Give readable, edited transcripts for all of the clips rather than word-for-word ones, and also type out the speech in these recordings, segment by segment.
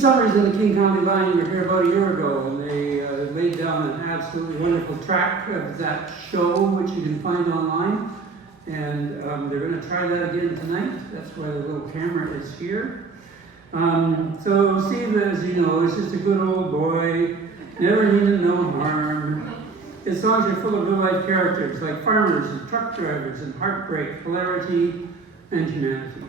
Summers and the King County Line were here about a year ago, and they laid down an absolutely wonderful track of that show, which you can find online. And they're going to try that again tonight. That's why the little camera is here. So Steve, as you know, is just a good old boy, never needed no harm. His songs are full of real-life characters like farmers and truck drivers and heartbreak, hilarity, and humanity.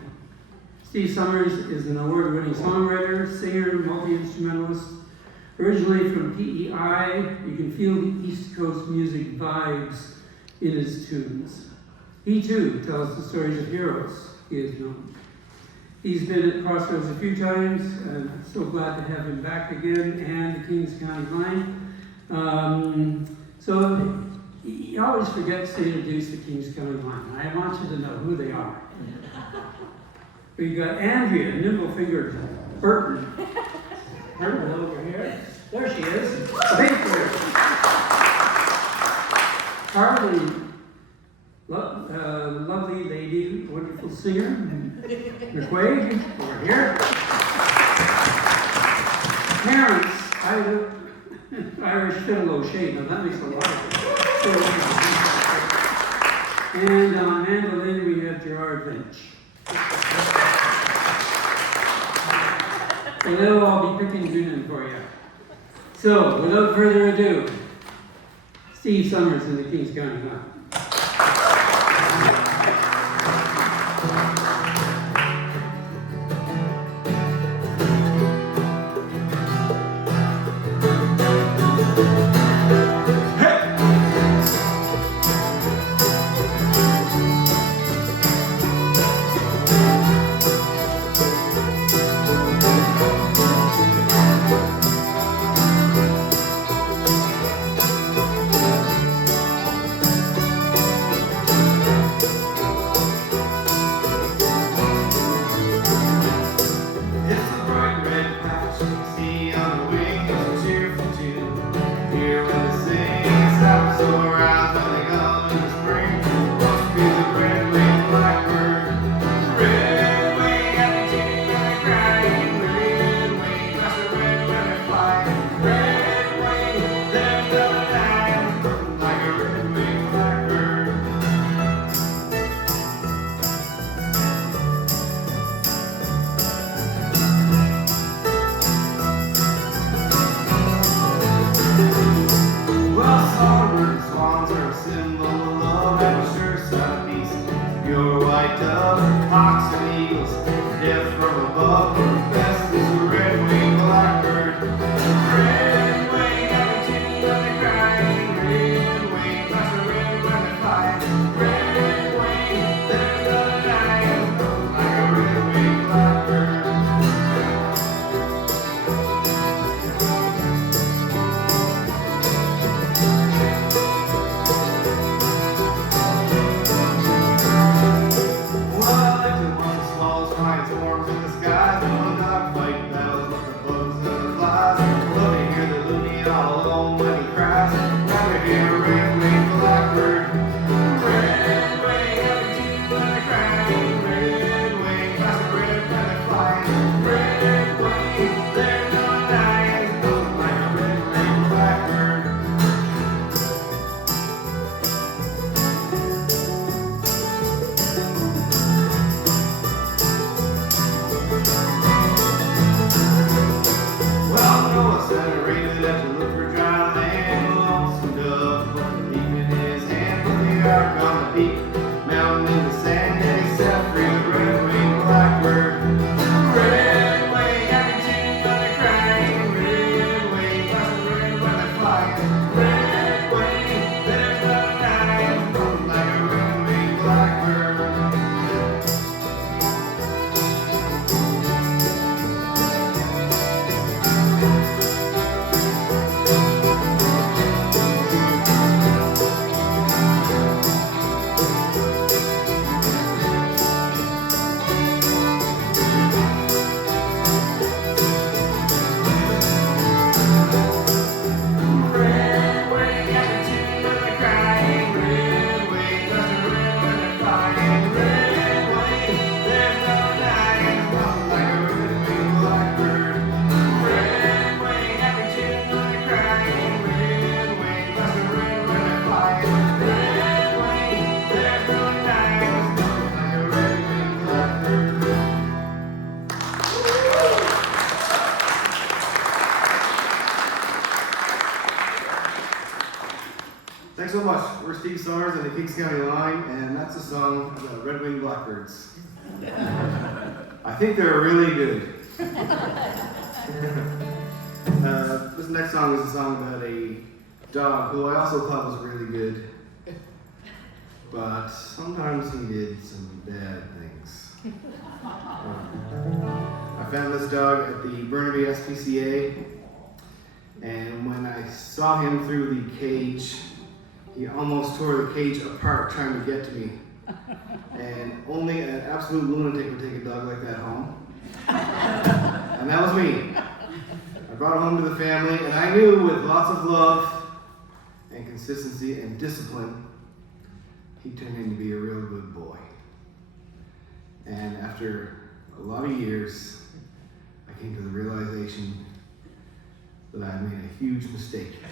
Steve Summers is an award-winning songwriter, singer, multi-instrumentalist. Originally from PEI, you can feel the East Coast music vibes in his tunes. He too tells the stories of heroes he has known. He's been at Crossroads a few times, and I'm so glad to have him back again, and the Kings County Line. So he always forgets to introduce the Kings County Line. I want you to know who they are. We've got Andrea, nimble-fingered Burton. Burton over here. There she is. Thank you. Carly, lovely lady, wonderful singer. McQuaig, over here. Terrence, Irish Fiddle O'Shea. Now that makes a lot of sense. And on mandolin, we have Gerard Lynch. So they'll all be picking Junin for you. So, without further ado, Steve Summers in the Kings County Line. Steve Summers and the Kings County Line, and that's a song about red-winged blackbirds. I think they're really good. This next song is a song about a dog who I also thought was really good, but sometimes he did some bad things. I found this dog at the Burnaby SPCA, and when I saw him through the cage, he almost tore the cage apart trying to get to me. And only an absolute lunatic would take a dog like that home. And that was me. I brought him home to the family, and I knew with lots of love and consistency and discipline, he turned into be a real good boy. And after a lot of years, I came to the realization that I had made a huge mistake.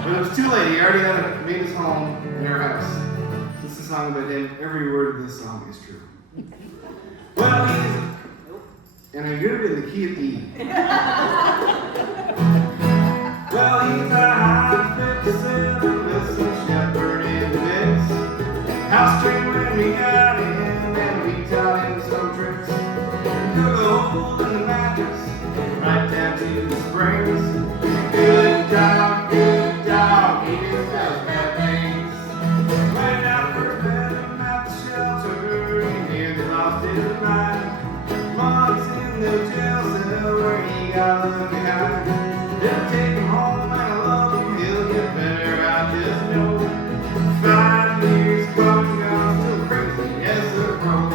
But it was too late. He already had made his home in our house. This is a song about him. Every word of this song is true. Well, and I did it in the key of E. Well, he's a high 57 with some shepherd in the mix. House trained when we got him, and we taught him some tricks. Took a hole in the mattress, right down to the springs. Good dog, he just does bad things. When I first met him at the shelter, he nearly lost his mind. Mom's in the jail cell where he got left behind. They'll take him home and I love him, he'll get better, I just know. 5 years gone, still crazy as a rose.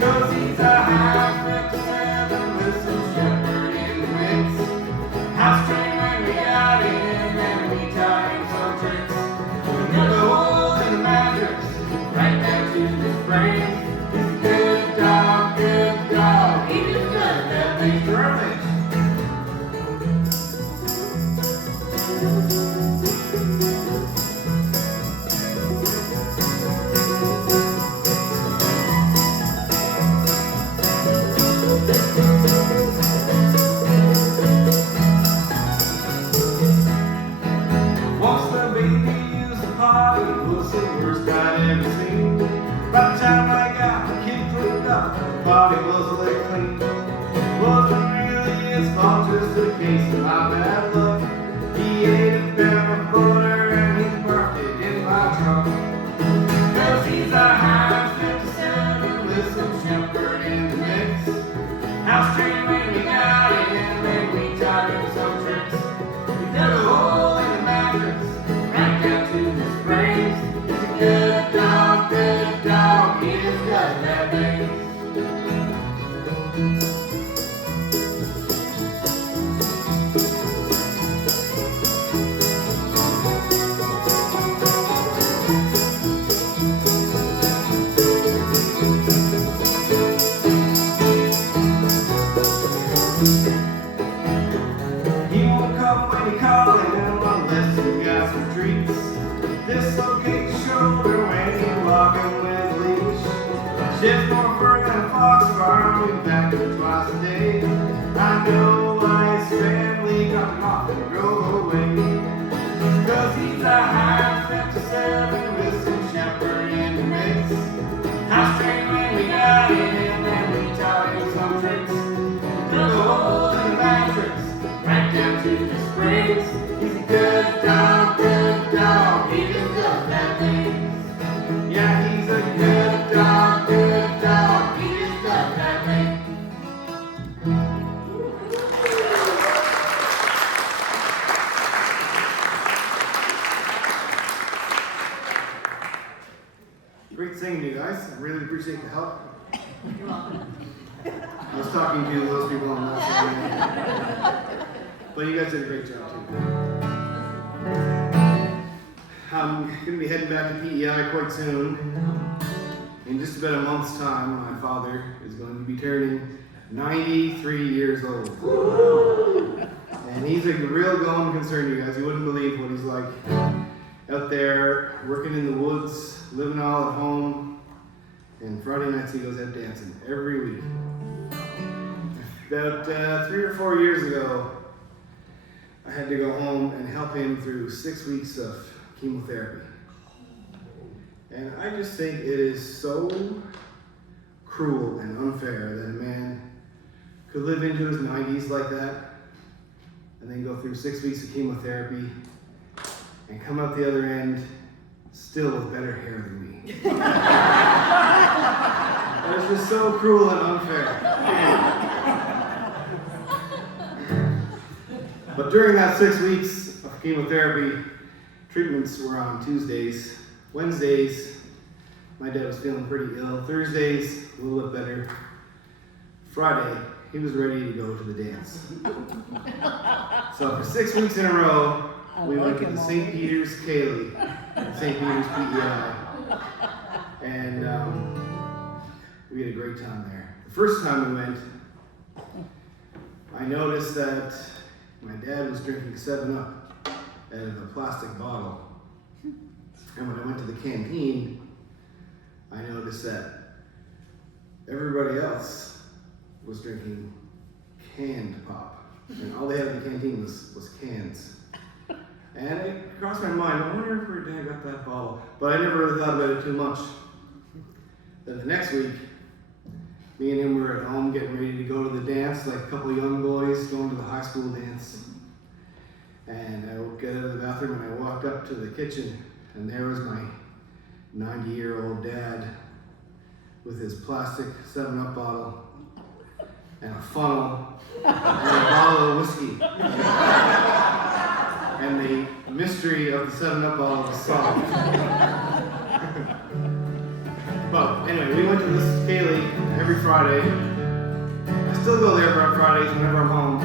'Cause he's a high 57 with some shepherd in the mix. House trained when we got him and we taught him some tricks. We dug a hole in the mattress, right down to the springs. He's a good dog, he just does bad things for our things. Once the baby used the potty, it was the worst I'd ever seen. By the time I got the kid cleaned up, the body was a lick clean. Wasn't really his fault, just a case of my bad luck. He ate a pound of butter and he parked it in my trunk. 'Cause he's a high 57 with some shepherd in the mix. House trained when we got him and we taught him some tricks. We dug a hole in the mattress, right down to the springs. He's a good dog, he just does bad things. He won't come when you call him unless you got some treats. Dislocate your shoulder when you're walking with a leash. Sheds more fur than a fox farm, we back him twice a day. I know why his family got him off and drove away. 'Cause he's a high 57 with some shepherd in the mix. House trained when we got him and we taught him some tricks. Dug a hole in the mattress, right down to the springs. He's a good dog, he just does bad things. Yeah, he's a good dog, he just does bad things. Great singing, you guys. I really appreciate the help. You're welcome. I was talking to those people on that side. But you guys did a great job too. I'm going to be heading back to PEI quite soon. In just about a month's time, my father is going to be turning 93 years old. And he's a real going concern, you guys. You wouldn't believe what he's like out there, working in the woods, living all at home. And Friday nights he goes out dancing every week. About 3 or 4 years ago, I had to go home and help him through 6 weeks of chemotherapy. And I just think it is so cruel and unfair that a man could live into his 90s like that and then go through 6 weeks of chemotherapy and come out the other end still with better hair than me. That is just so cruel and unfair. But during that 6 weeks of chemotherapy, treatments were on Tuesdays. Wednesdays, my dad was feeling pretty ill. Thursdays, a little bit better. Friday, he was ready to go to the dance. So for 6 weeks in a row, we went to the St. Peter's Cayley, St. Peter's PEI, and we had a great time there. The first time we went, I noticed that my dad was drinking 7-Up out of a plastic bottle. And when I went to the canteen, I noticed that everybody else was drinking canned pop. And all they had in the canteen was cans. And it crossed my mind, I wonder if our dad got that bottle. But I never really thought about it too much. Then the next week, me and him were at home getting ready to go to the dance, like a couple of young boys going to the high school dance. And I got out of the bathroom and I walked up to the kitchen, and there was my 90-year-old dad with his plastic 7-Up bottle and a funnel and a bottle of whiskey. And the mystery of the 7-Up bottle was solved. Well, anyway, we went to this Cayley every Friday. I still go there on Fridays whenever I'm home.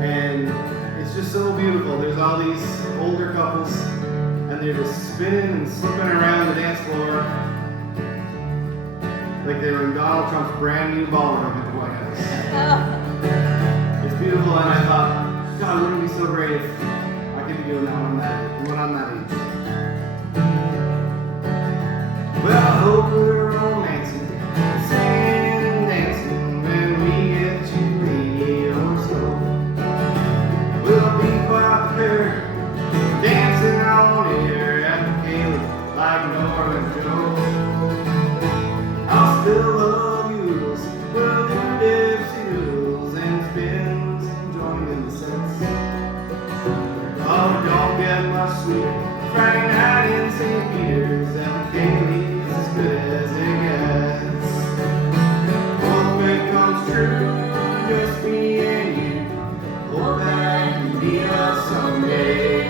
And it's just so beautiful. There's all these older couples, and they're just spinning and slipping around the dance floor like they were in Donald Trump's brand new ballroom at the White House. It's beautiful, and I thought, God, wouldn't it be so great if I could be doing that when I'm that age. Well, I hope we're romancing, singing and dancing when we get to 80 or so. We'll be quite the pair, dancing on air at the Cayley like Norman Joe. I'll still love yous, we'll do dipsy doodles and spins and join in the sets. Oh, don't get much sweeter, Friday night in St. Peter's at the Cayley is as good as it gets. Hope it comes true, just me and you. Hope that can be us someday.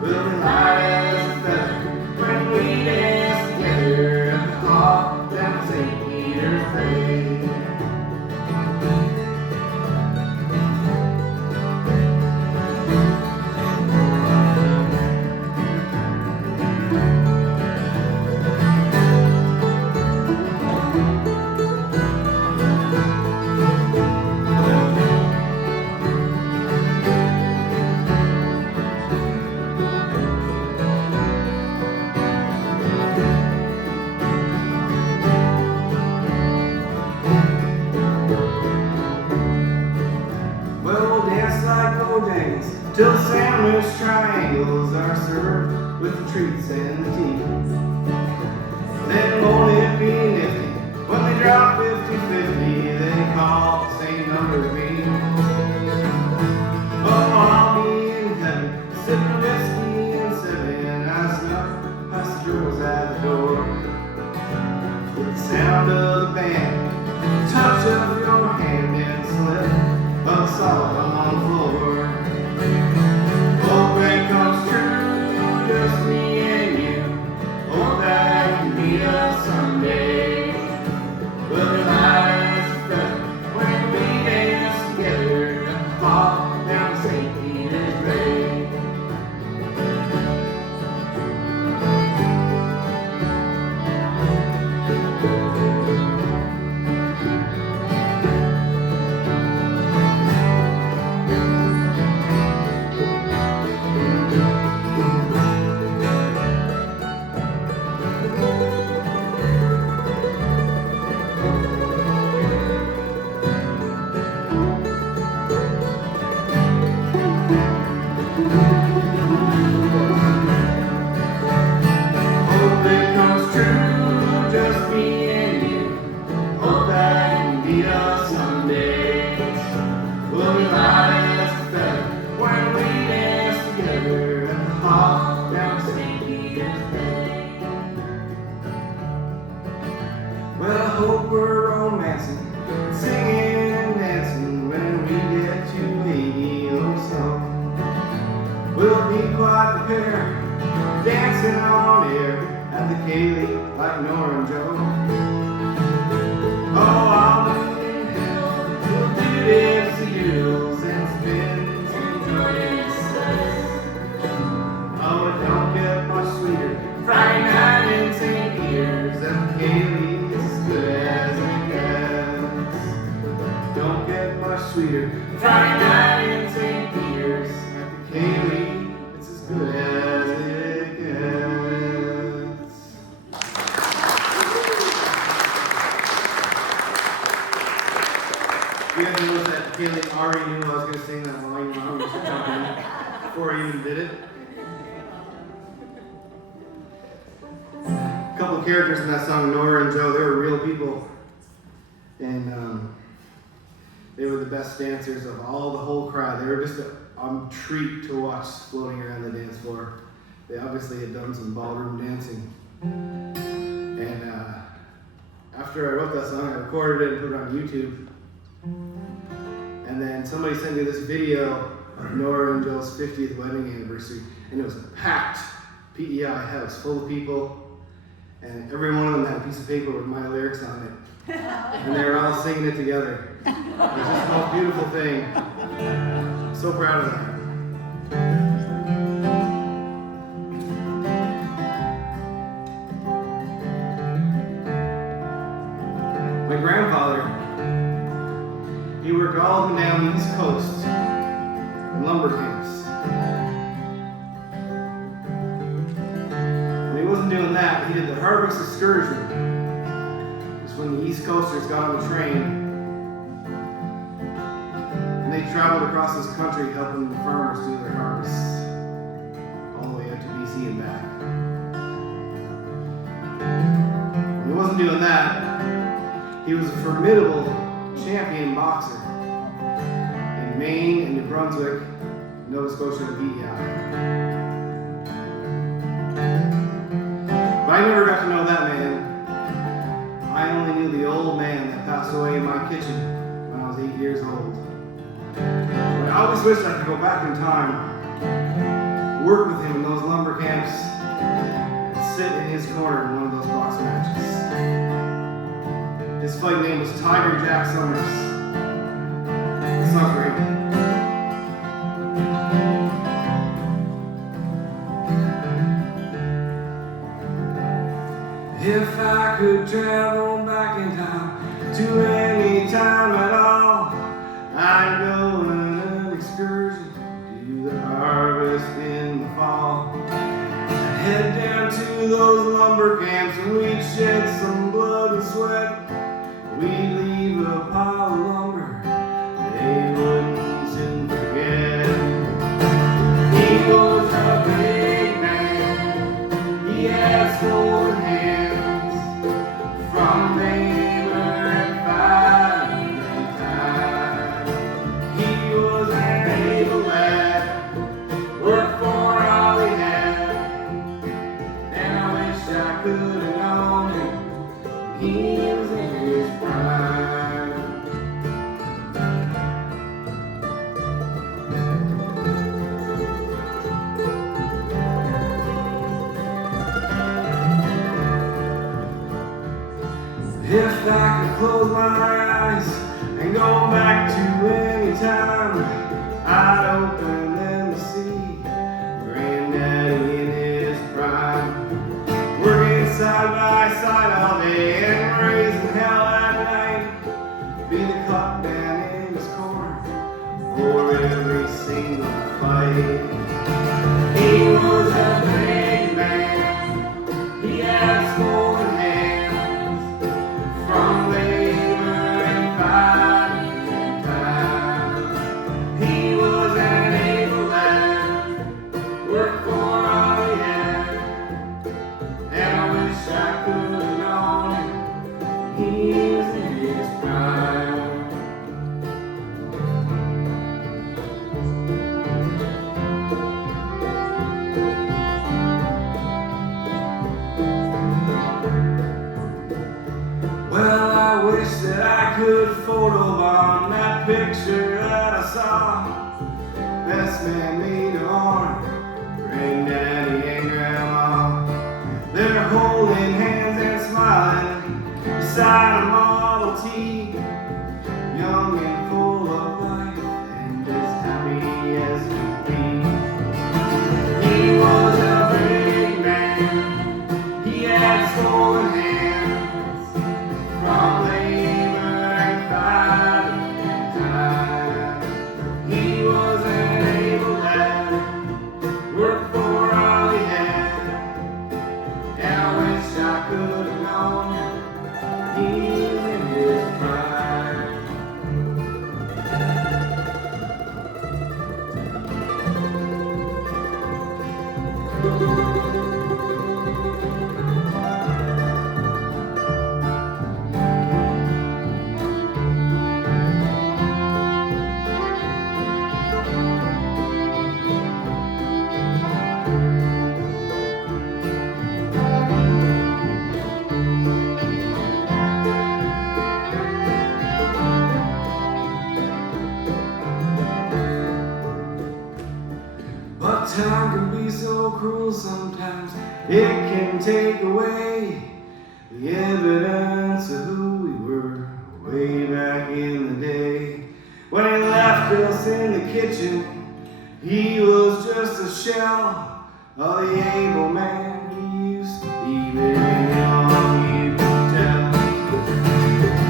We'll be light as a feather when we dance together at the hall down St. Peter's Day. Till sandwich triangles are served with the treats and the tea. Then won't it be nifty when they drop 50-50, they call the same number as me. Oh, I'll be in heaven, sipping whiskey and sipping. I snuck past the girls at the door with the sound of the band, touch of your hand and slip of salt on the floor. Hope it comes true, just me and you. Hope that Jr. Friday night in St. Peter's at the Kaylee. It's as good as it gets. You guys notice that Kaylee already knew I was going to sing that line wrong before I even did it? A couple of characters in that song, Nora and Joe, they were real people. And they were the best dancers of the whole crowd. They were just a treat to watch floating around the dance floor. They obviously had done some ballroom dancing. And after I wrote that song, I recorded it and put it on YouTube. And then somebody sent me this video of Nora and Joe's 50th wedding anniversary. And it was a packed PEI house full of people. And every one of them had a piece of paper with my lyrics on it. And they were all singing it together. It was just the most beautiful thing. I'm so proud of that. My grandfather, he worked all up and down the East Coast in lumber camps. When he wasn't doing that, he did the harvest excursion. When the East Coasters got on the train and they traveled across this country helping the farmers do their harvests all the way out to BC and back. When he wasn't doing that, he was a formidable champion boxer in Maine and New Brunswick, Nova Scotia, and PEI. But I never got to know that man. I only knew the old man that passed away in my kitchen when I was 8 years old. But I always wished I could go back in time, work with him in those lumber camps, and sit in his corner in one of those box matches. His fight name was Tiger Jack Summers. It sounds great. If I could travel back in time to any time at all, I'd go on an excursion to the harvest in the fall. I'd head down to those lumber camps and we'd shed some blood and sweat. We'd leave a pile of lumber they wouldn't soon forget. He was a big man, he had swollen hands from labor and fighting time. He was an able lad, worked for all he had, and I wish I could have known him. He was in his prime. If I could close my eyes and go back to any time, I'd open them to see Granddaddy in his prime, working side by side all day and raising hell at night. Be the cut man in his corner for every single fight. He was a big man, he had swollen hands from labor and fighting time. He was an able lad, worked for all he had, and I wish I could have known him. He was in his prime. Well, I wish that I could photobomb that picture that I saw. Best man made of honor, Granddaddy and Grandma. They're holding hands and smiling beside a Model T, young and full of life and as happy as could be. He was a big man, he had swollen hands from labor and fighting time. It can take away the evidence of who we were way back in the day. When he left us in the kitchen, he was just a shell of the able man he used to be. Very young, you could tell.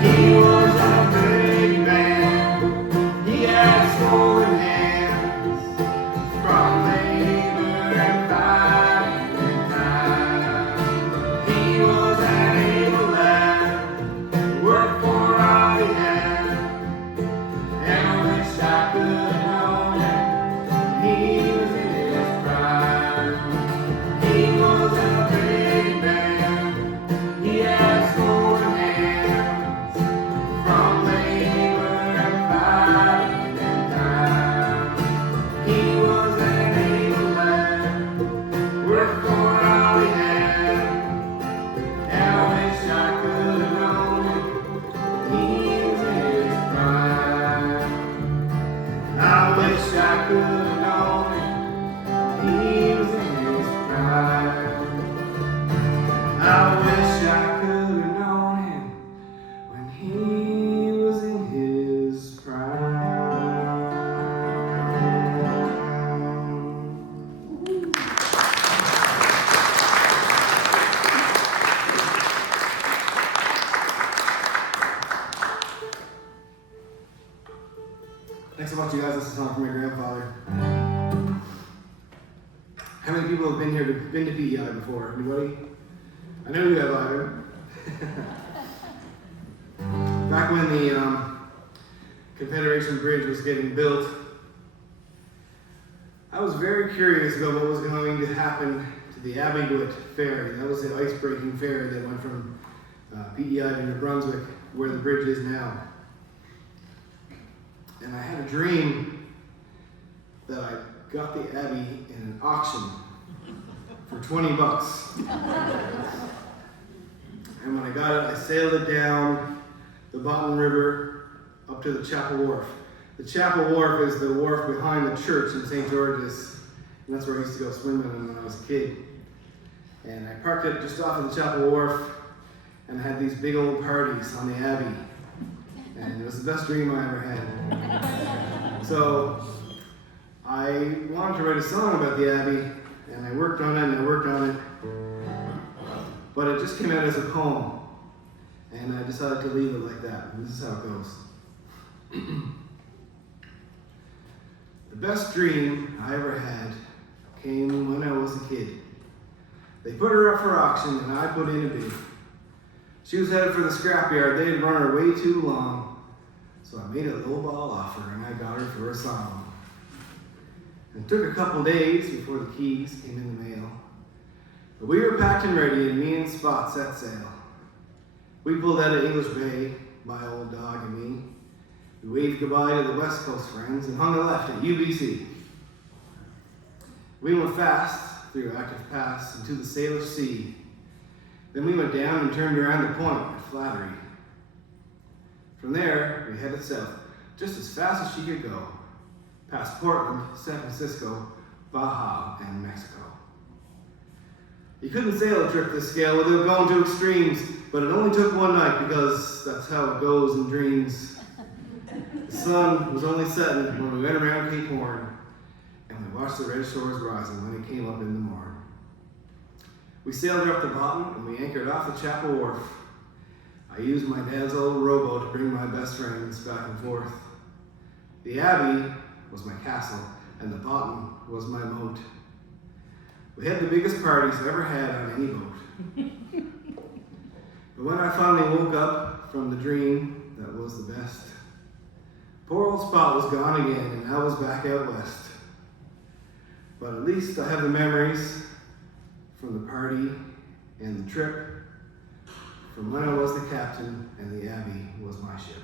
He was a big man. He had swollen hands from labor and fighting and time. He was an able lad, worked for all he had, and I wish I could have known him. He was in his prime. He was a big man. He had swollen hands from labor and fighting and time. He was an able lad, worked for all he had, and I wish I could have known him. He was in his prime. I wish I could have known him. He was in his prime. I wish I could have known him when he was in his prime. Thanks so much, you guys. This is a song from my grandfather. How many people have been here been to PEI before? Anybody? I know you have, Ivan. Back when the Confederation Bridge was getting built, I was very curious about what was going to happen to the Abbeywood Ferry. That was the ice-breaking ferry that went from PEI to New Brunswick, where the bridge is now. And I had a dream that I got the Abbey in an auction for $20. And when I got it, I sailed it down the Bottom River up to the Chapel Wharf. The Chapel Wharf is the wharf behind the church in St. George's, and that's where I used to go swimming when I was a kid. And I parked it just off of the Chapel Wharf, and I had these big old parties on the Abbey. And it was the best dream I ever had. So I wanted to write a song about the Abbey, and I worked on it and I worked on it, but it just came out as a poem, and I decided to leave it like that. And this is how it goes. The best dream I ever had came when I was a kid. They put her up for auction and I put in a bid. She was headed for the scrapyard. They had run her way too long. So I made a lowball offer and I got her for a song. It took a couple days before the keys came in the mail. But we were packed and ready, and me and Spot set sail. We pulled out of English Bay, my old dog and me. We waved goodbye to the West Coast friends and hung a left at UBC. We went fast through Active Pass into the Salish Sea. Then we went down and turned around the point at Flattery. From there, we headed south, just as fast as she could go, past Portland, San Francisco, Baja, and Mexico. You couldn't sail a trip this scale without going to extremes, but it only took one night because that's how it goes in dreams. The sun was only setting when we went around Cape Horn, and we watched the red shores rising when it came up in the morn. We sailed her up the bottom, and we anchored off the Chapel Wharf. I used my dad's old rowboat to bring my best friends back and forth. The Abbey was my castle, and the bottom was my moat. We had the biggest parties I ever had on any boat. But when I finally woke up from the dream that was the best, poor old Spot was gone again, and I was back out west. But at least I have the memories from the party and the trip, from when I was the captain and the Abbey was my ship.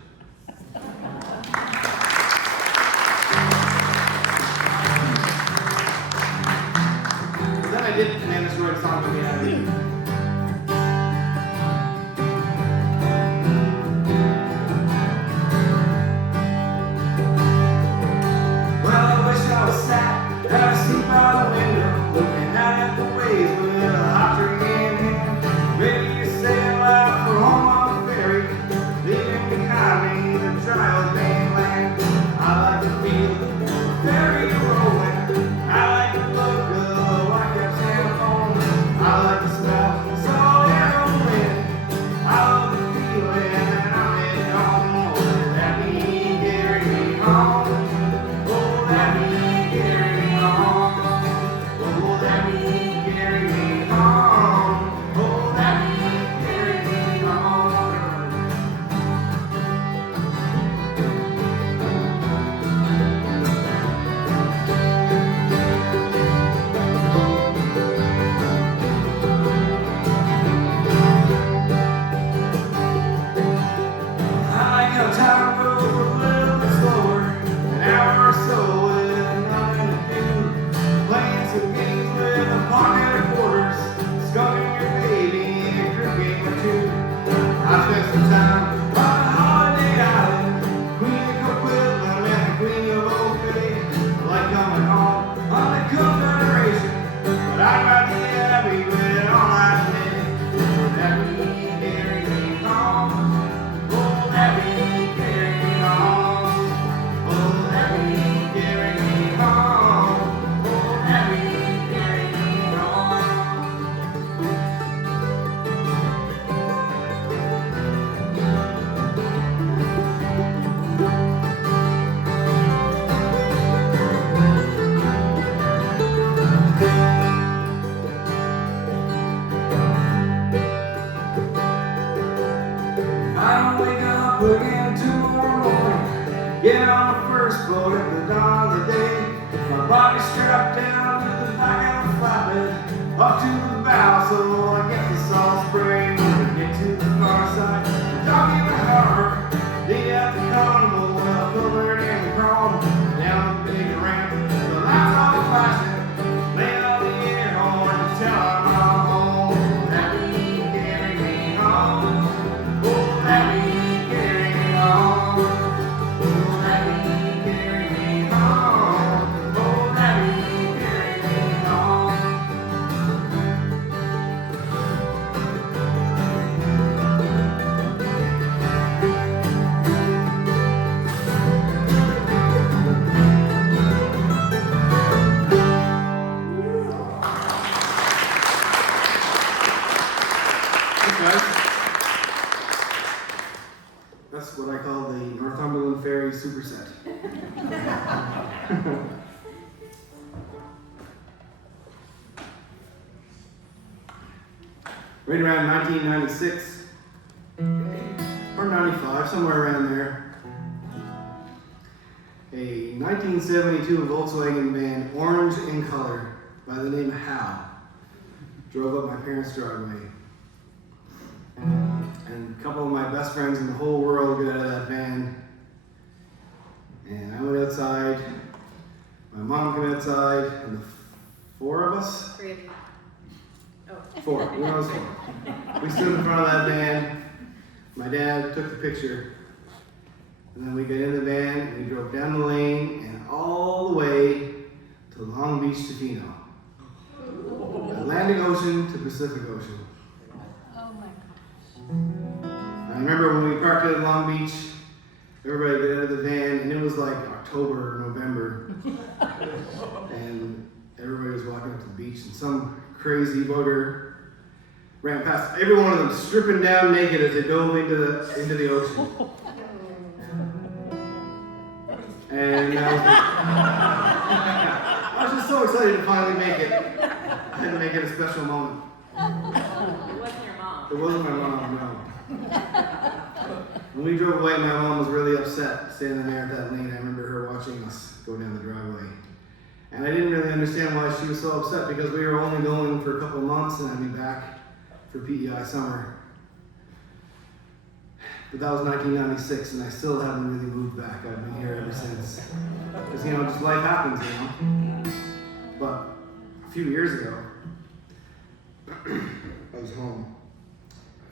Then I did manage to write a song for the Abbey. Well, I wish I was sat asleep by the window, looking out at the waves with a high called the Northumberland Ferry Superset. Right around 1996, or 95, somewhere around there, a 1972 Volkswagen van, orange in color, by the name of Hal, drove up my parents' driveway. And a couple of my best friends in the whole world got out of that van. And I went outside, my mom came outside, and the four of us? 3 of you. Oh. Four. We were four. We stood in front of that van. My dad took the picture. And then we got in the van and we drove down the lane and all the way to Long Beach to Tino. Atlantic Ocean to Pacific Ocean. Oh my gosh. I remember when we parked at Long Beach, everybody got out of the van and it was like October or November. And everybody was walking up to the beach and some crazy bugger ran past every one of them, stripping down naked as they dove into the ocean. And I was just so excited to finally make it. I had to make it a special moment. It wasn't your mom. It wasn't my mom, no. When we drove away, my mom was really upset standing there at that lane. I remember her watching us go down the driveway. And I didn't really understand why she was so upset because we were only going for a couple months and I'd be back for PEI summer. But that was 1996 and I still haven't really moved back. I've been here ever since. Because, just life happens, But a few years ago, I was home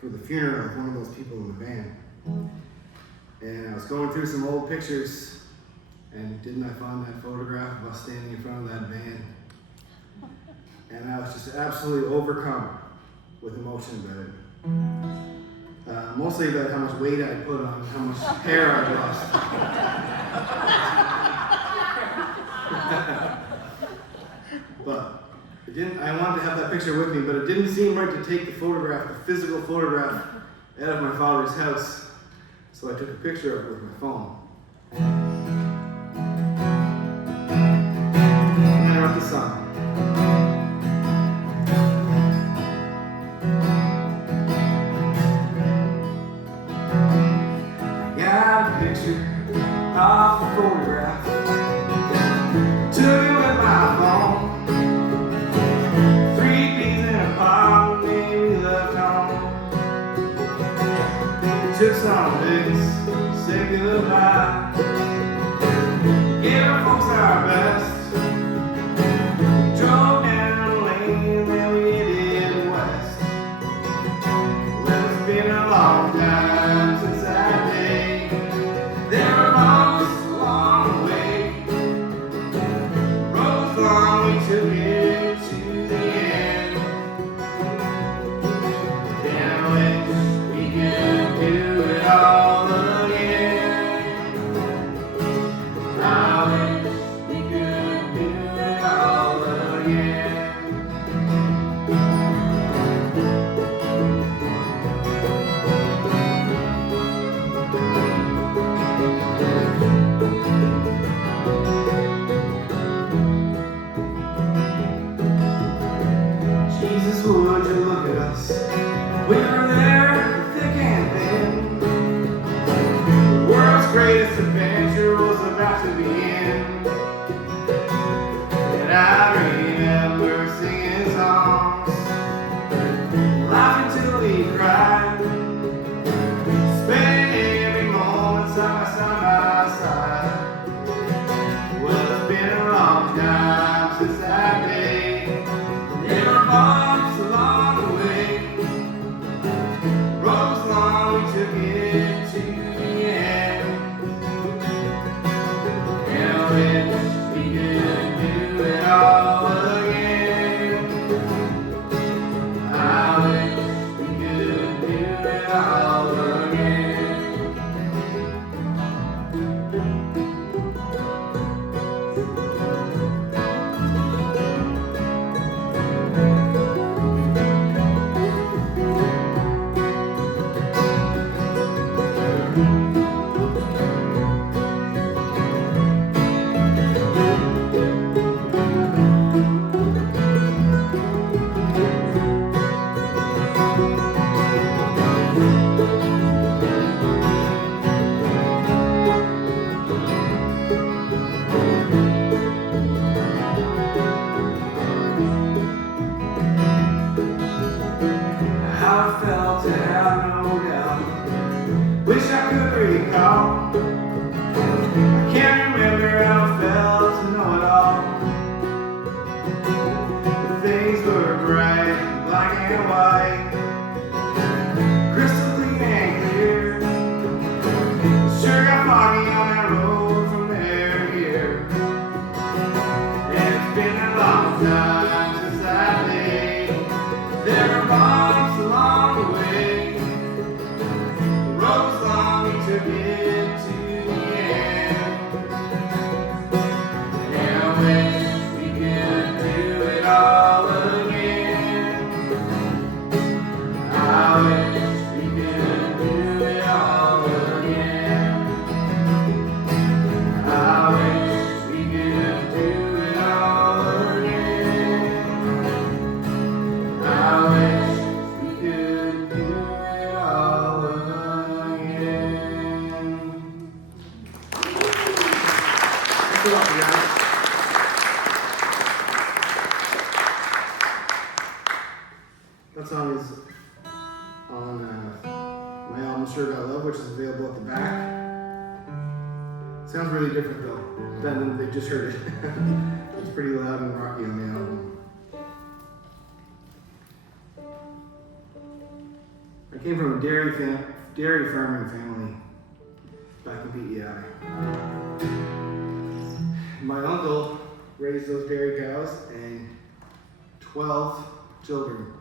for the funeral of one of those people in the van. And I was going through some old pictures. And didn't I find that photograph of us standing in front of that van? And I was just absolutely overcome with emotion about it. Mostly about how much weight I put on, how much hair I lost. But I wanted to have that picture with me, but it didn't seem right to take the photograph, the physical photograph, out of my father's house. So I took a picture of it with my phone. The song. Got a picture of a photograph. Took it with my phone. 3 peas in a pod, maybe left home. Took some pics, said goodbye. Gave our folks our best. Drove down the lane, then we headed west. Well, it's been a long time since that day. There were bumps along the way. Roads long, we took it to the end. And I wish we could do it all again. I wish we could do it all again. Jesus, would you look at us? We were there, thick and thin. The world's greatest adventure was about to begin. And I remember singing songs, laughing till we cried, spending every moment side by side. Well, it's been a long time since that day. There were bumps along the way. Roads long, we took it to the end. And I wish we could do it all again. I wish we could do it all again. all. I can't remember how it felt to know it all. The things were bright, black and white, crystal clean and clear. Sure got foggy on that road from there to here. And it's been a long time since that day. There were bumps along the way. The road was long, we took it to the end. And I wish we could do it all again. I wish we could do it all again. I wish we could do it all again. I wish we could do it all again. Thanks a lot, guys. That song is on my album Sure Got Love, which is available at the back. Sounds really different though than they just heard it. It's pretty loud and rocky on the album. I came from a dairy farming family back in PEI. My uncle raised those dairy cows and 12 children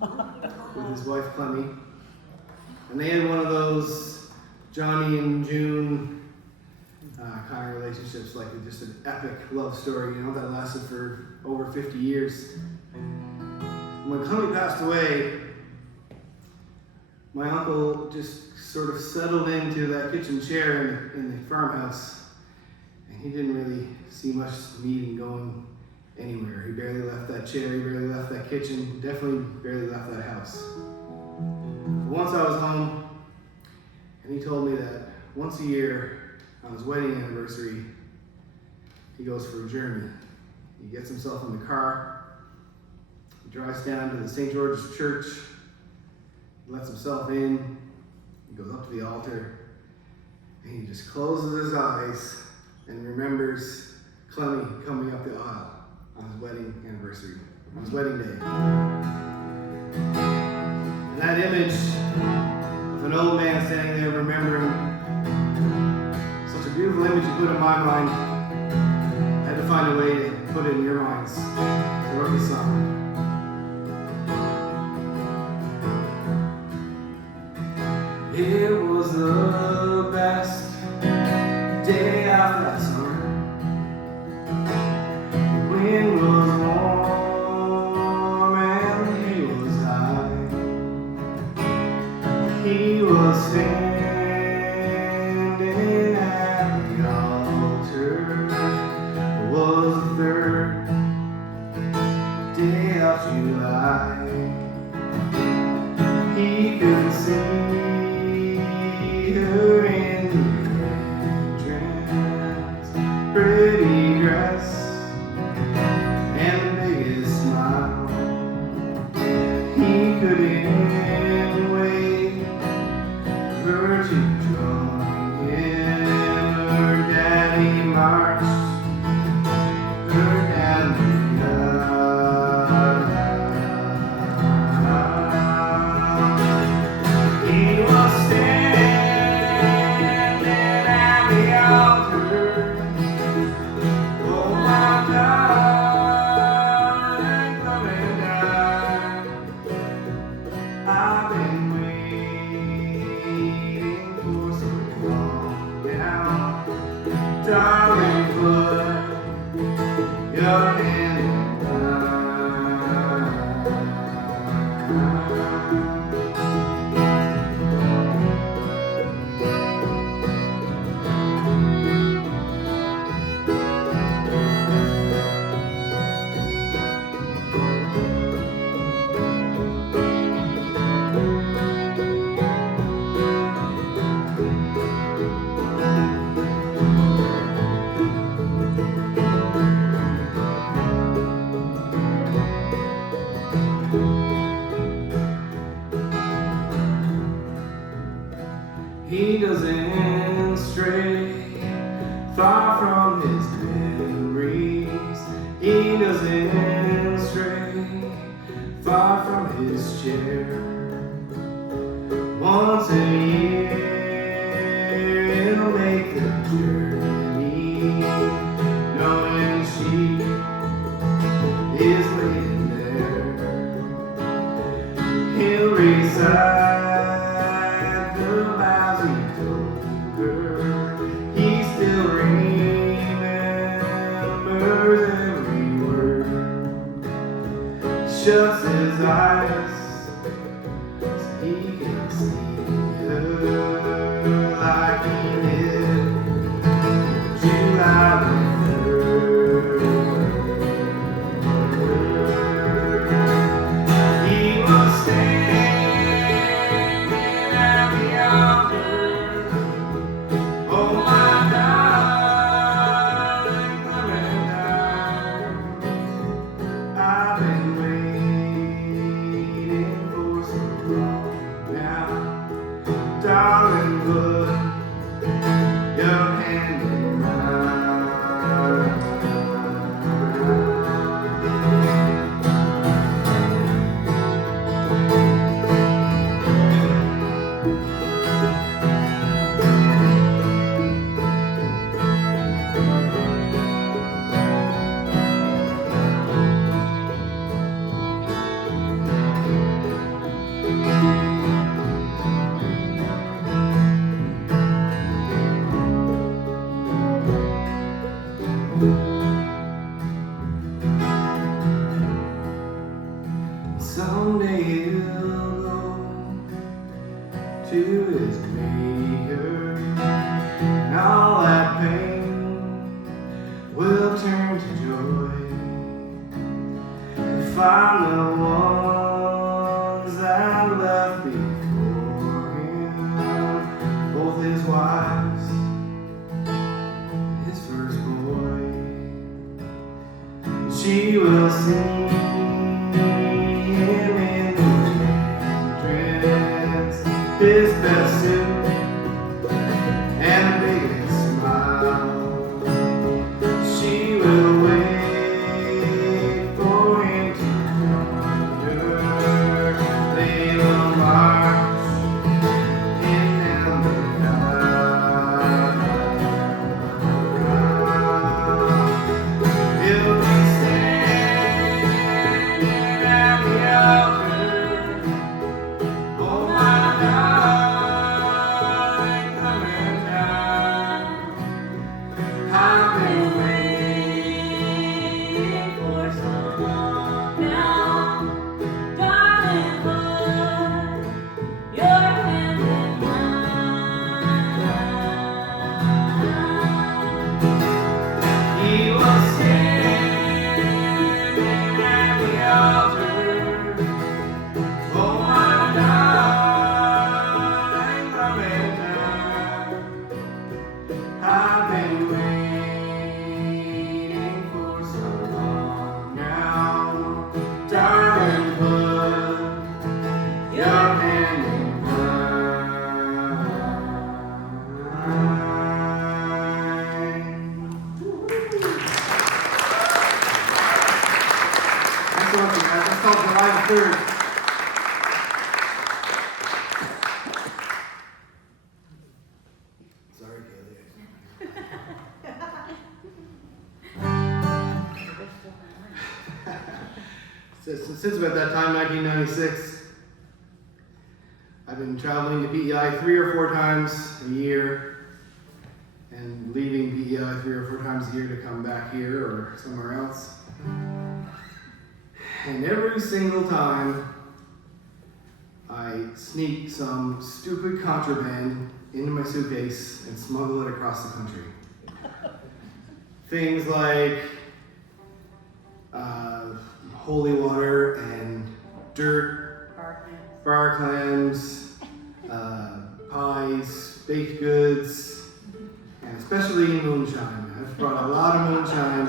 with his wife Clemmy. And they had one of those Johnny and June kind of relationships, like just an epic love story, you know, that lasted for over 50 years. When Clemmy passed away, my uncle just sort of settled into that kitchen chair in the farmhouse, and he didn't really see much need in going anywhere. He barely left that chair, he barely left that kitchen, definitely barely left that house. But once I was home, and he told me that once a year, on his wedding anniversary, he goes for a journey. He gets himself in the car, he drives down to the St. George's Church, he lets himself in, he goes up to the altar, and he just closes his eyes and remembers Clemmy coming up the aisle on his wedding anniversary, on his wedding day. And that image of an old man standing there remembering, such a beautiful image you put in my mind. I had to find a way to put it in your minds. So I wrote this song. It was the best day after that summer. The wind was warm and the hay was high. He was standing at the altar. It was the third day of July. He could see her in the entrance, pretty dress and the biggest smile. He couldn't wait for her to join him. Her daddy marched her down the aisle. He was standing at the altar. Oh my darling, come and die. I've been waiting for so long now. Darling, put your hand in mine. Far from his memories, he doesn't stray. Far from his chair. Once a year, he'll make the journey, knowing she is waiting there. He'll recite the vows he told her. He still remembers every word. Shuts his eyes so he can see her like he did July the 3rd. He was standing at the altar. Oh my darling, come and die. I've been waiting for so long now. Darling, put your hand in mine. Someday he'll go to his maker, and all that pain will turn to joy. And find the ones that left before him, both his wives, his first boy. She will see him in the entrance, his best suit and biggest smile. She will wait for him to join her. They will march in down the aisle. He'll be standing at the altar. Oh my darling, come and die. I've been waiting for so long now. Darling, put your hand in mine. He was standing at the altar. Oh my darling, come and die. I've been waiting for so long now. Darling, put your hand in mine. That's awesome, guys. That's called July the 3rd. Sorry, Kaylee. Since about that time, 1996, I've been traveling to PEI 3 or 4 times a year and leaving PEI 3 or 4 times a year to come back here or somewhere else. And every single time, I sneak some stupid contraband into my suitcase and smuggle it across the country. Things like holy water and dirt, bar clams, pies, baked goods, and especially moonshine. I've brought a lot of moonshine.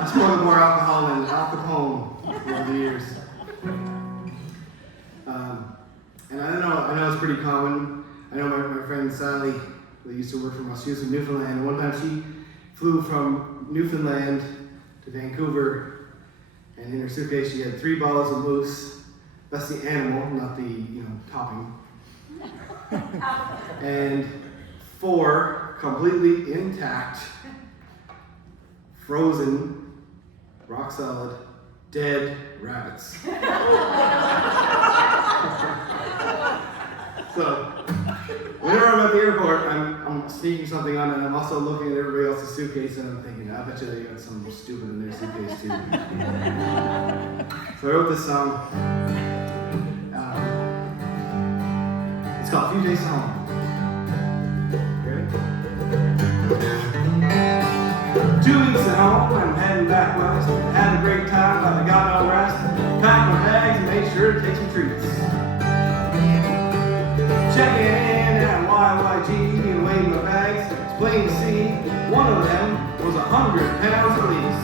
I smuggled more alcohol than Al Capone over the years. And I know it's pretty common. I know my friend Sally, that used to work for us, she was from Newfoundland, and one time flew from Newfoundland to Vancouver, and in her suitcase she had 3 bottles of moose. That's the animal, not the topping. And 4 completely intact, frozen, rock solid, dead rabbits. So, whenever I'm at the airport, I'm sneaking something on, and I'm also looking at everybody else's suitcase, and I'm thinking, I bet you they got something stupid in their suitcase too. So I wrote this song. It's called "Few Days Home." Ready? 2 weeks at home, I'm heading back west. Had a great time, but I got no rest. Packed my bags and made sure to take some treats. Checking in at YYG and weighing my bags. It's plain to see one of them was 100 pounds at least.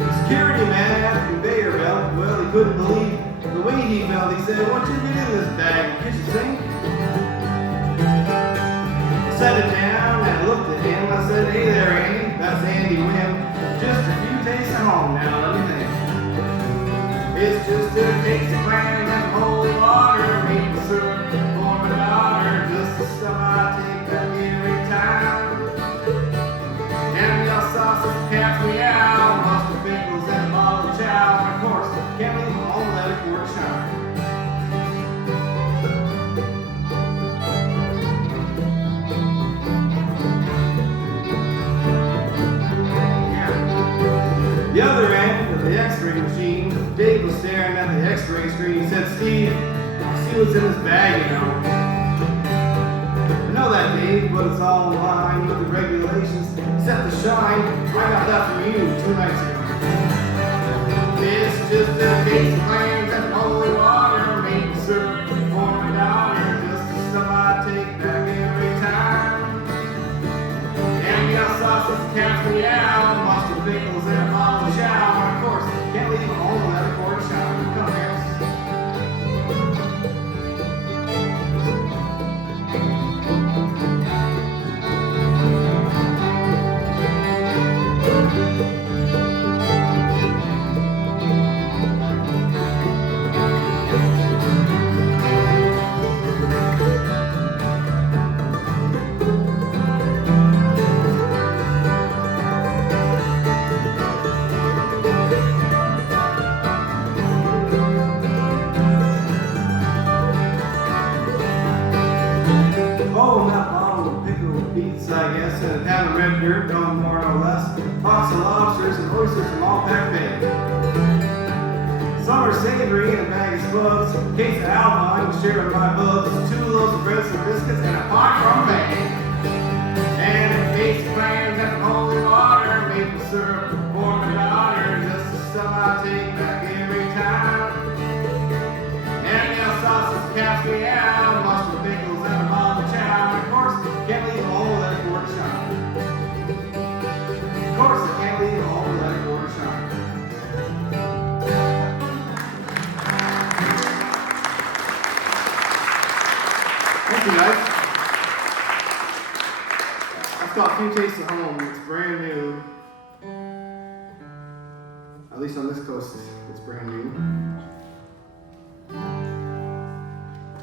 The security man at the conveyor belt, well, he couldn't believe the way he felt. He said, "What you get in this bag? Kitchen sink?" I set it down and looked at him. I said, "Hey there, Andy. That's Andy Wynn. Just a few tastes of home now, let me think. It's just a case of clams and holy water, maple syrup for my daughter, just the stuff I take back every time. And your sausage cats me out, mustard pickles and a bottle of chow, and of course, can't leave them home, let it pour shine." The other end of the X-ray machine, Dave was staring at the X-ray screen. He said, "Steve, I see what's in this bag, you know." "I know that, Dave, but it's all in line with the regulations. Except the shine, I got that from you 2 nights ago. It's just a case of clams and holy water, maple syrup for my daughter, just the stuff I take back every time. And we got sausage, cats me out, mustard pickles and a bottle of chow, and of course, can't leave them home without a quart of shower. Come on, girls." Oh, that bottle of pickled beets, I guess, and a pound of red dirt, no more no less. Box of lobsters and oysters from all packed bay. Summer savory and a bag of spuds, a case of Alpine to share with my buds, 2 loaves of bread, some biscuits, and a pie from May. And a case of clams and holy water, maple syrup for my daughter, just the stuff I take back every time. And your sausage cats me out, mustard pickles and a bottle of chow, and of course, can't leave them home without a quart of shine. Of course, I can't leave them home without a quart of shine. Thank you, guys. I've got a few tastes of home. It's brand new. At least on this coast, it's brand new.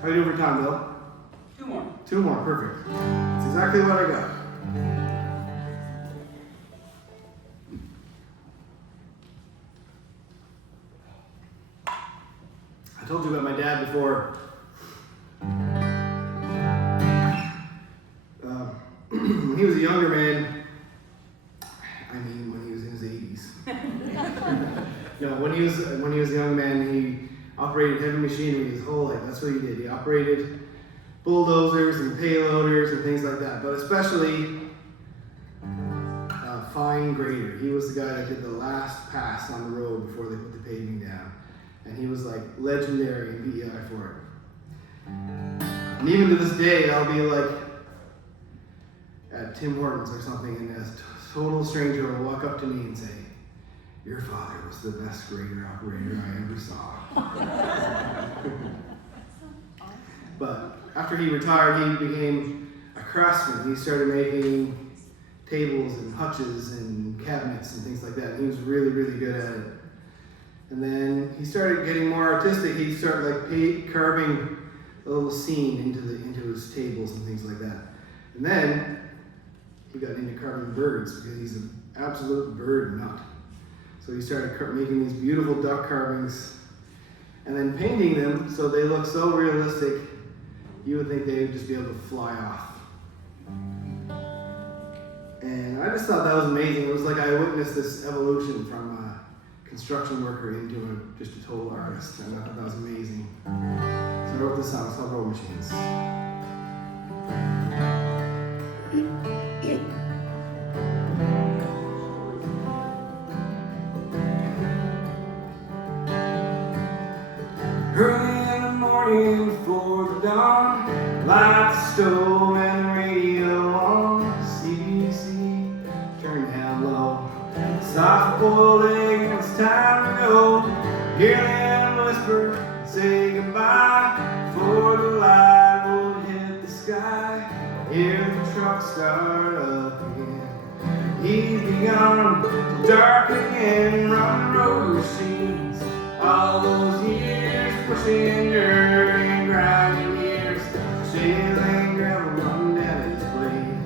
How you doing for time, Bill? 2 more. 2 more, perfect. That's exactly what I got. I told you about my dad before. When he was a younger man, I mean when he was in his 80s. No, when he was a young man, he operated heavy machinery his whole life. That's what he did. He operated bulldozers and payloaders and things like that, but especially a fine grader. He was the guy that did the last pass on the road before they put the paving down. And he was like legendary in VEI for it. And even to this day, I'll be like at Tim Hortons or something, and a total stranger will walk up to me and say, "Your father was the best grader operator I ever saw." But after he retired, he became a craftsman. He started making tables and hutches and cabinets and things like that. And he was really, really good at it. And then he started getting more artistic. He started like carving a little scene into his tables and things like that. And then he got into carving birds because he's an absolute bird nut. So he started making these beautiful duck carvings and then painting them so they look so realistic, you would think they would just be able to fly off. And I just thought that was amazing. It was like I witnessed this evolution from a construction worker into just a total artist, and I thought that was amazing. So I wrote this song. It's called Road Machines. Early in the morning before the dawn, light the stove and the radio on. CBC turned down low. Soft boiled egg, and it's time to go. Hear them whisper, say goodbye. Before the light would hit the sky, hear the truck start up again. He's begun to dark again, run road machines. All those years pushing dirt and grinding years, chiseling gravel run down his blade.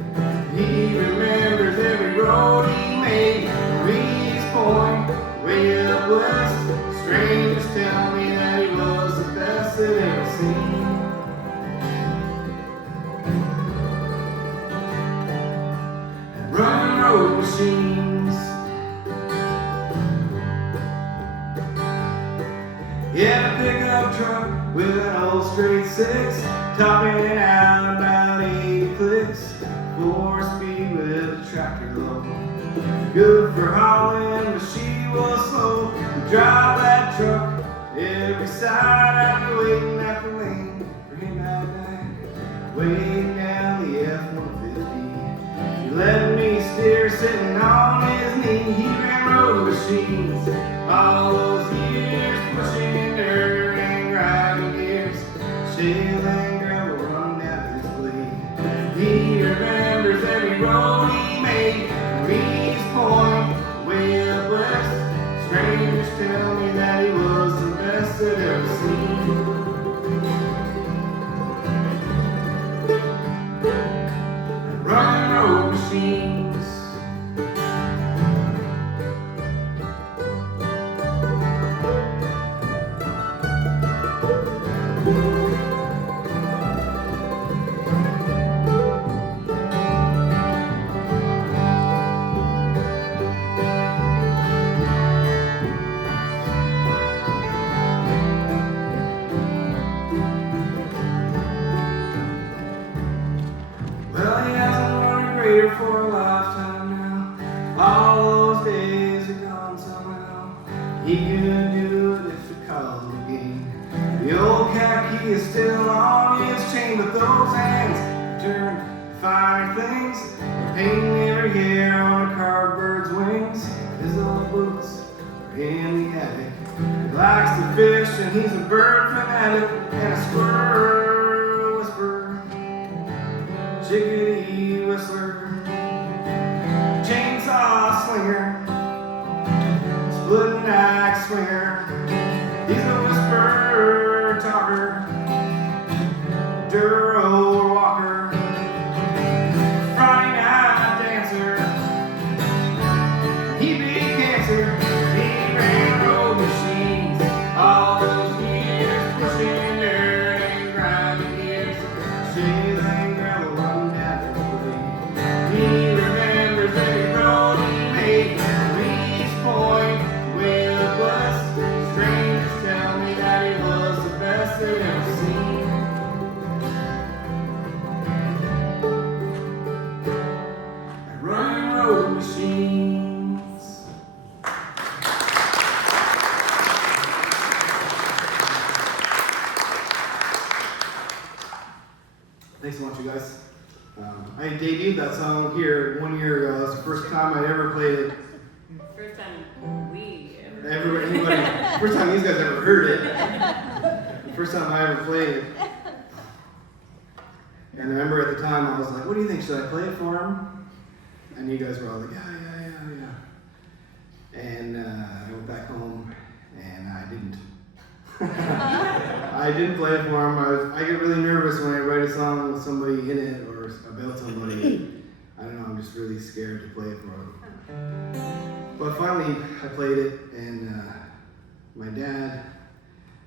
He remembers every road he made, Reed's Point, way up west. Strangers tell me that he was the best they'd ever seen. And running road machines. Yeah, a pickup truck with an old straight six, topping it out about 80 clicks. 4-speed with a tractor low, good for hauling, but she was slow. Drive that truck every side, I'd be waiting at the lane for him at night, waiting down the F-150. He let me steer sitting on his knee. He ran road machines all those years, pushing dirt and grinding gears, chiseling gravel run down his blade. He remembers every road he made, Reed's Point, way up west. Strangers tell me that he was the best they'd ever seen. And running road machines. Well, he hasn't learned greater for a lifetime now. All those days are gone somehow. He could do it if he called again. The old khaki is still on his chain, but those hands turn to finer things. Painting every hair on a carbird's wings. His old boots are in the attic. He likes to fish and he's a bird fanatic, and a squirrel whisperer, chickadee whistler, chainsaw slinger, splitting axe swinger. He's a whisperer talker, Duro walker, Friday night dancer. He beat cancer. He ran road machines all those years, pushing dirt and grinding gears, chiseling gravel run down his blade. He remembers every road he made, Reed's Point, way up west. Strangers tell me that he was the best they'd ever seen. And running road machines. Thanks so much, you guys. I debuted that song here 1 year ago. That's the first time I ever played it. First time we ever. Anybody, first time these guys ever heard it. First time I ever played it. And I remember at the time I was like, what do you think? Should I play it for him? And you guys were all like, yeah. And I went back home and I didn't. I didn't play it for him. I get really nervous when I write a song with somebody in it or about somebody. I don't know, I'm just really scared to play it for them. But finally, I played it, and my dad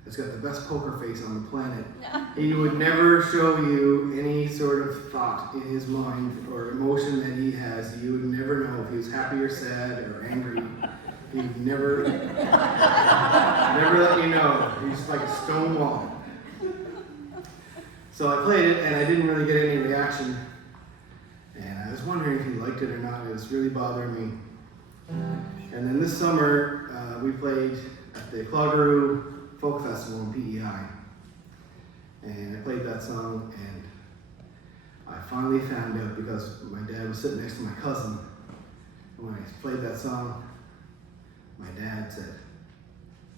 has got the best poker face on the planet. He would never show you any sort of thought in his mind or emotion that he has. You would never know if he was happy or sad or angry. He'd never let you know. He's like a stone wall. So I played it, and I didn't really get any reaction. And I was wondering if he liked it or not. It was really bothering me. And then this summer, we played at the Cloggeroo Folk Festival in PEI. And I played that song, and I finally found out because my dad was sitting next to my cousin. And when I played that song, my dad said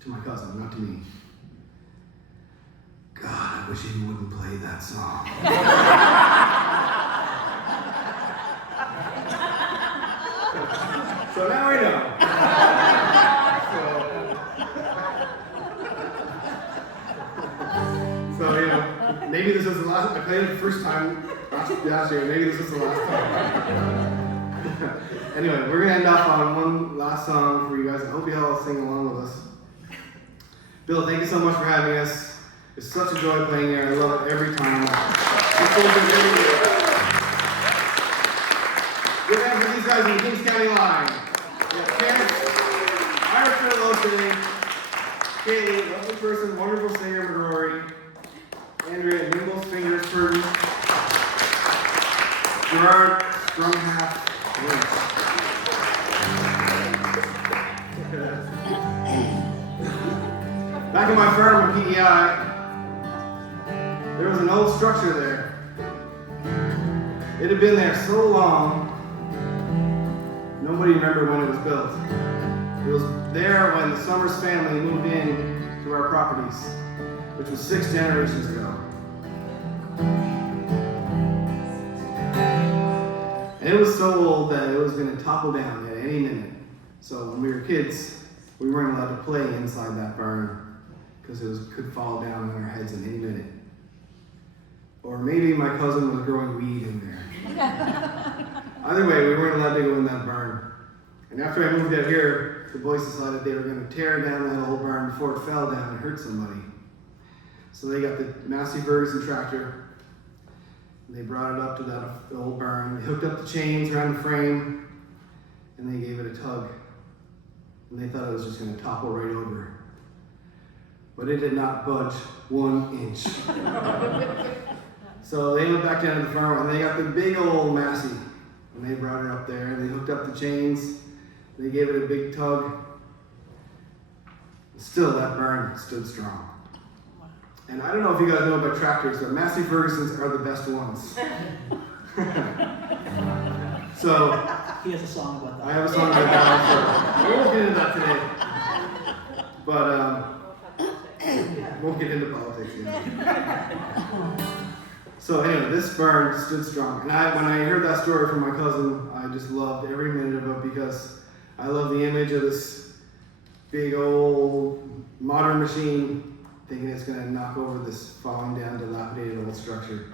to my cousin, not to me, "God, I wish he wouldn't play that song." So now I know. So you know, maybe this is the last. I played it the first time last year. Maybe this is the last time. Anyway, we're gonna end off on one last song for you guys. I hope you all sing along with us. Bill, thank you so much for having us. It's such a joy playing here. I love it every time. Good hand for these guys in the Kings County line. We have Terrence, Irish Fellow today, Kaylee, lovely person, wonderful singer, McGrory, Andrea, nimble fingers, Purdy, Gerard, strong half, Lynch. Back in my farm in PEI, there was an old structure there. It had been there so long, nobody remembered when it was built. It was there when the Summers family moved in to our properties, which was 6 generations ago. And it was so old that it was going to topple down at any minute. So when we were kids, we weren't allowed to play inside that barn because it could fall down on our heads at any minute. Or maybe my cousin was growing weed in there. Either way, we weren't allowed to go in that barn. And after I moved out here, the boys decided they were going to tear down that old barn before it fell down and hurt somebody. So they got the Massey Ferguson tractor, and they brought it up to that old barn. They hooked up the chains around the frame, and they gave it a tug. And they thought it was just going to topple right over. But it did not budge 1 inch. So they went back down to the farm, and they got the big old Massey, and they brought it up there, and they hooked up the chains. They gave it a big tug. Still, that barn stood strong. And I don't know if you guys know about tractors, but Massey Fergusons are the best ones. So He has a song about that. I have a song about that also. We won't get into that today. But won't get into politics yet. So anyway, this barn stood strong. And when I heard that story from my cousin, I just loved every minute of it because I love the image of this big old modern machine thinking it's going to knock over this falling down dilapidated old structure.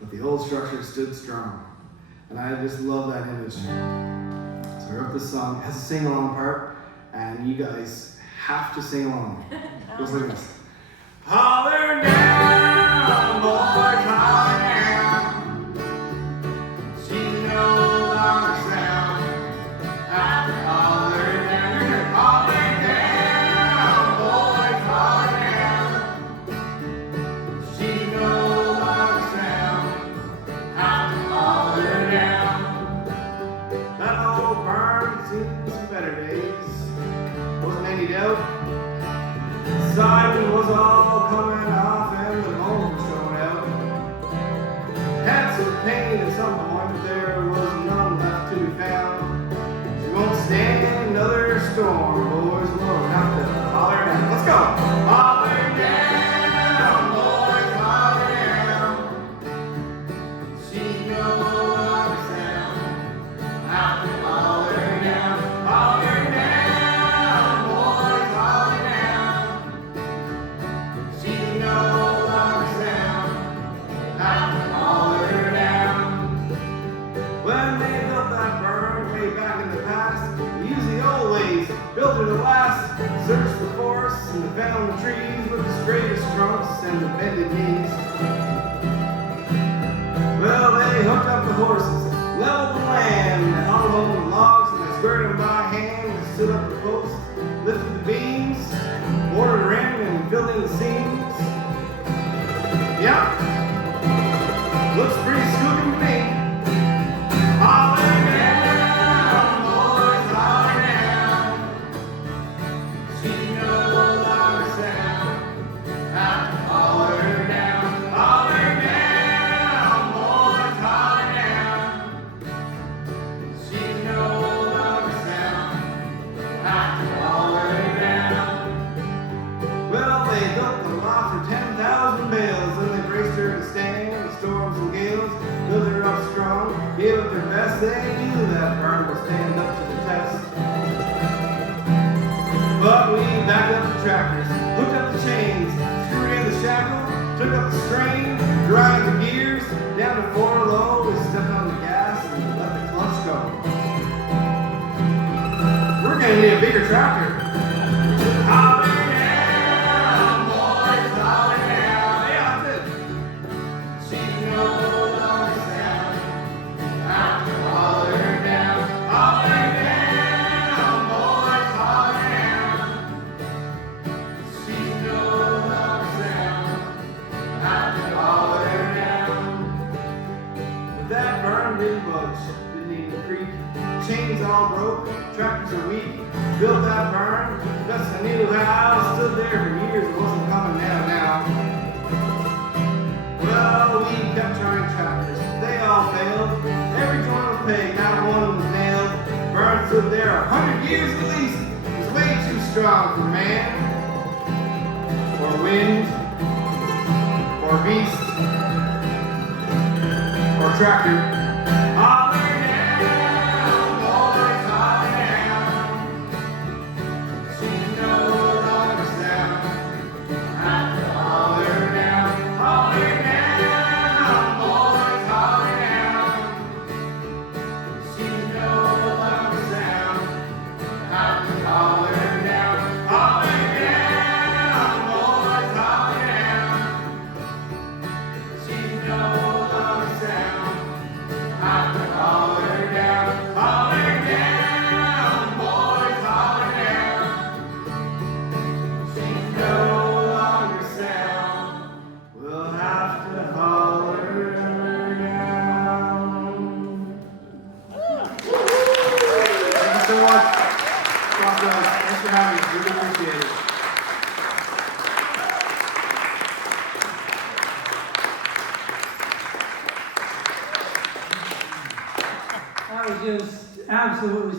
But the old structure stood strong. And I just love that image. So I wrote this song. It has a sing-along part, and you guys have to sing along. It goes like this. Holler down, boys, holler down. She's no longer sound. Holler down, boys, holler down. She's no longer sound. Holler down. That old barn seen some better days. Wasn't any doubt. Siding was all coming off and the bones were showing out. Had some pain at some point, but there was none left to be found. She won't stand another storm, boys will have to holler down. Let's go! Holler down, boys, holler down. She's no longer sound. Out to the last, searched the forests and found the trees with the straightest trunks and the bended knees. Well, they hooked up the horses, leveled the land, and hauled home the logs, and they squared them by hand. They stood up the posts, lifted the beams, ordered rim and filled in the seams. Yeah, looks pretty spooky to me. Holler down, boys, holler down. She's no longer sound. Have to holler down, boys, holler down. She's no longer sound. Have to holler down. Well, they built the lot for 10,000 bales, and they braced her to stand the storms and gales. Built her up strong, gave it their best. They knew that barn would stand up to the test. But we backed up the tractors, hooked up the chains, screwed in the shackle, took up the strain, drive the gears, down to 4 low. We stepped on the gas and let the clutch go. We're gonna need a bigger tractor. Holler down, boys, holler down. Yeah, that's it. She's no longer sound. Have to holler down, boys, holler down. She's no longer sound. Have to holler down. But that barn didn't budge, didn't even creak. Chains all broke, tractors are weak. Built that barn, best I knew how. Stood there for years, it wasn't coming down now. Well, we kept trying tractors, they all failed. Every joint was pegged, not one was nailed. Barn stood there 100 years at least. It was way too strong for man, or wind, or beast, or tractor. Holler down, boys, holler down. She's no longer sound. Have to holler down, boys, holler down. She's no longer sound. Have to holler down, boys, holler down. She's no longer sound. Have to holler down, boys, holler down. She's no longer sound. We'll have to holler down. Thank you so much, Crossroads. Thanks for having us. Really appreciate it. That was just absolutely